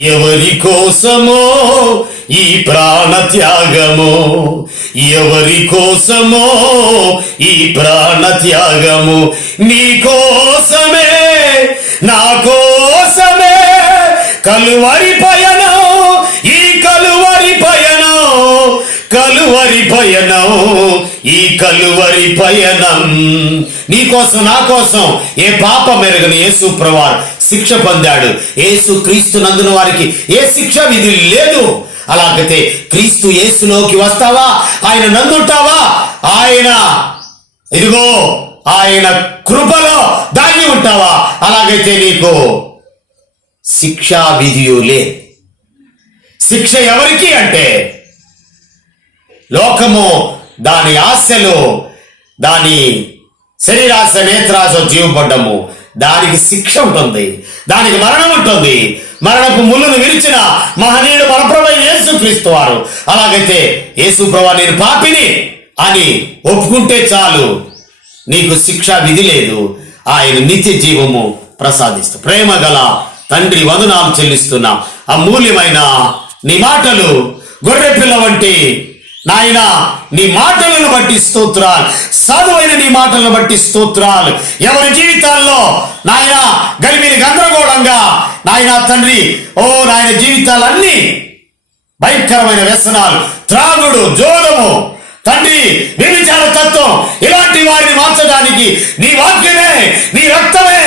ఎవరి కోసమో ఈ ప్రాణ త్యాగము, ఎవరి కోసమో ఈ ప్రాణ త్యాగము, నీ కోసమే నా కోసమే కలువరి పయనం, ఈ కలువరి పయనం, కలువరి పయనం, ఈ కలువరి పయనం. నీ కోసం నా కోసం ఏ పాపం ఎరగని యేసు ప్రభువారు శిక్ష పొందాడు. యేసు క్రీస్తు నందున వారికి ఏ శిక్ష విధి లేదు. అలాగైతే క్రీస్తు యేసులోకి వస్తావా, ఆయన నందుంటావా, ఆయన ఇదిగో ఆయన కృపలో దాగి ఉంటావా, అలాగైతే నీకు శిక్షా విధియులే. శిక్ష ఎవరికి అంటే లోకము దాని ఆశలు, దాని శరీరాశ నేత్రాశ జీవపడ్డము, దానికి శిక్ష ఉంటుంది, దానికి మరణం ఉంటుంది. మరణపు ముళ్ళును విరిచిన మహనీయుడు మన ప్రభువైన యేసుక్రీస్తు వారు. అలాగైతే యేసు ప్రభువా నేను పాపిని అని ఒప్పుకుంటే చాలు, నీకు శిక్షా విధి లేదు. ఆయన నిత్య జీవము ప్రసాదిస్తూ ప్రేమ గల తండ్రి వందనాలు చెల్లిస్తున్నాం. అమూల్యమైన నీ మాటలు గొర్రె పిల్ల వంటి నాయన, నీ మాటలను బట్టి స్తోత్రాలు, సాధువైన నీ మాటలను బట్టి స్తోత్రాలు. ఎవరి జీవితాల్లో నాయన గలిబిలి గందరగోళంగా నాయన తండ్రి నాయన జీవితాలన్నీ భయంకరమైన వ్యసనాలు, త్రాగుడు, జోదము తండ్రి, వ్యభిచార తత్వం, ఇలాంటి వారిని మార్చడానికి నీ వాక్యమే, నీ రక్తమే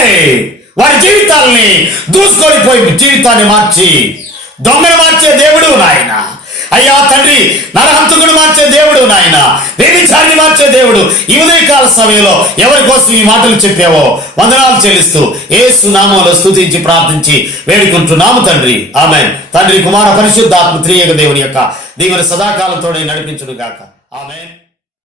వారి జీవితాలని దూసుకొని పోయి జీవితాన్ని మార్చి దొంగను మార్చే దేవుడు నాయన. అయ్యా తండ్రి, నరహంతకుడు మార్చే దేవుడు నాయన, వ్యభిచారిని మార్చే దేవుడు. ఈ ఉదయకాల సమయంలో ఎవరి కోసం ఈ మాటలు చెప్పావో వందనాలు చెల్లిస్తూ యేసు నామములో స్తుతించి ప్రార్థించి వేడుకుంటున్నాము తండ్రి. ఆమేన్. తండ్రి, కుమార, పరిశుద్ధాత్మ త్రియేక దేవుని యొక్క దీవెన సదాకాలంతోనే నడిపించును గాక. ఆమేన్.